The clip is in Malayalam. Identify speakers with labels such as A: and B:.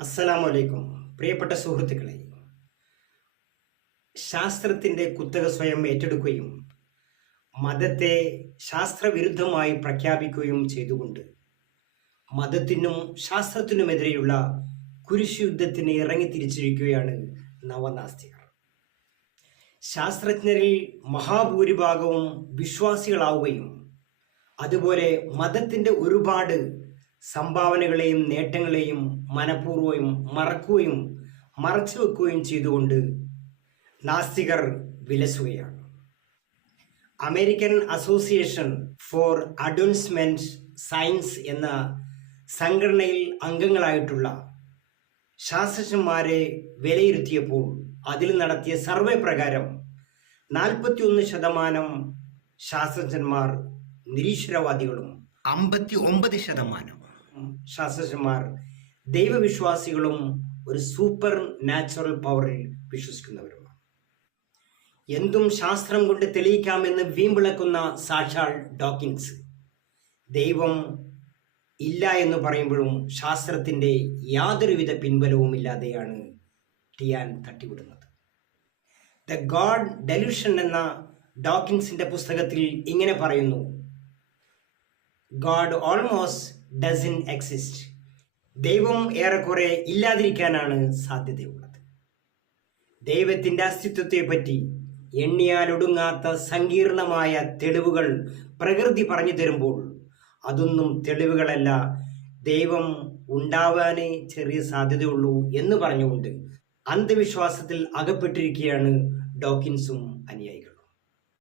A: അസ്സലാമു അലൈക്കും പ്രിയപ്പെട്ട സുഹൃത്തുക്കളെ ശാസ്ത്രത്തിന്റെ കുത്തക സ്വയം ഏറ്റെടുക്കുകയും മതത്തെ ശാസ്ത്രവിരുദ്ധമായി പ്രഖ്യാപിക്കുകയും ചെയ്തുകൊണ്ട് മതത്തിനും ശാസ്ത്രത്തിനുമെതിരെയുള്ള കുരിശുദ്ധത്തിന് ഇറങ്ങിത്തിരിച്ചിരിക്കുകയാണ് നവനാസ്തികർ. ശാസ്ത്രജ്ഞരിൽ മഹാഭൂരിഭാഗവും വിശ്വാസികളാവുകയും അതുപോലെ മതത്തിന്റെ ഒരുപാട് സംഭാവനകളെയും നേട്ടങ്ങളെയും മനഃപൂർവം മറക്കുകയും മറച്ചു വെക്കുകയും ചെയ്തുകൊണ്ട് നാസ്തികർ വിലസുകയാണ്. American association for advancement science എന്ന സംഘടനയിൽ അംഗങ്ങളായിട്ടുള്ള ശാസ്ത്രജ്ഞന്മാരെ വിലയിരുത്തിയപ്പോൾ അതിൽ നടത്തിയ സർവേ പ്രകാരം നാൽപ്പത്തിയൊന്ന് ശതമാനം ശാസ്ത്രജ്ഞന്മാർ നിരീശ്വരവാദികളും അമ്പത്തി ഒമ്പത് ശതമാനം ശാസ്ത്രജ്ഞന്മാർ ദൈവവിശ്വാസികളും ഒരു സൂപ്പർ നാച്ചുറൽ പവറിൽ വിശ്വസിക്കുന്നവരുമാണ്. എന്തും ശാസ്ത്രം കൊണ്ട് തെളിയിക്കാമെന്ന് വീമ്പിളക്കുന്ന സാക്ഷാൽ ഡോക്കിൻസ് ദൈവം ഇല്ല എന്ന് പറയുമ്പോഴും ശാസ്ത്രത്തിന്റെ യാതൊരുവിധ പിൻബലവും ഇല്ലാതെയാണ് ടിയാൻ തട്ടിവിടുന്നത്. ദ ഗോഡ് ഡെലൂഷൻ എന്ന ഡോക്കിൻസിന്റെ പുസ്തകത്തിൽ ഇങ്ങനെ പറയുന്നു ഗോഡ് ഓൾമോസ്റ്റ് ഡസൻ എക്സിസ്റ്റ് ദൈവം ഏറെക്കുറെ ഇല്ലാതിരിക്കാനാണ് സാധ്യതയുള്ളത്. ദൈവത്തിന്റെ അസ്തിത്വത്തെ പറ്റി എണ്ണിയാലൊടുങ്ങാത്ത സങ്കീർണമായ തെളിവുകൾ പ്രകൃതി പറഞ്ഞു തരുമ്പോൾ അതൊന്നും തെളിവുകളല്ല. ദൈവം ഉണ്ടാവാനേ ചെറിയ സാധ്യതയുള്ളൂ എന്ന് പറഞ്ഞുകൊണ്ട് അന്ധവിശ്വാസത്തിൽ അകപ്പെട്ടിരിക്കുകയാണ് ഡോക്കിൻസും അനുയായികളും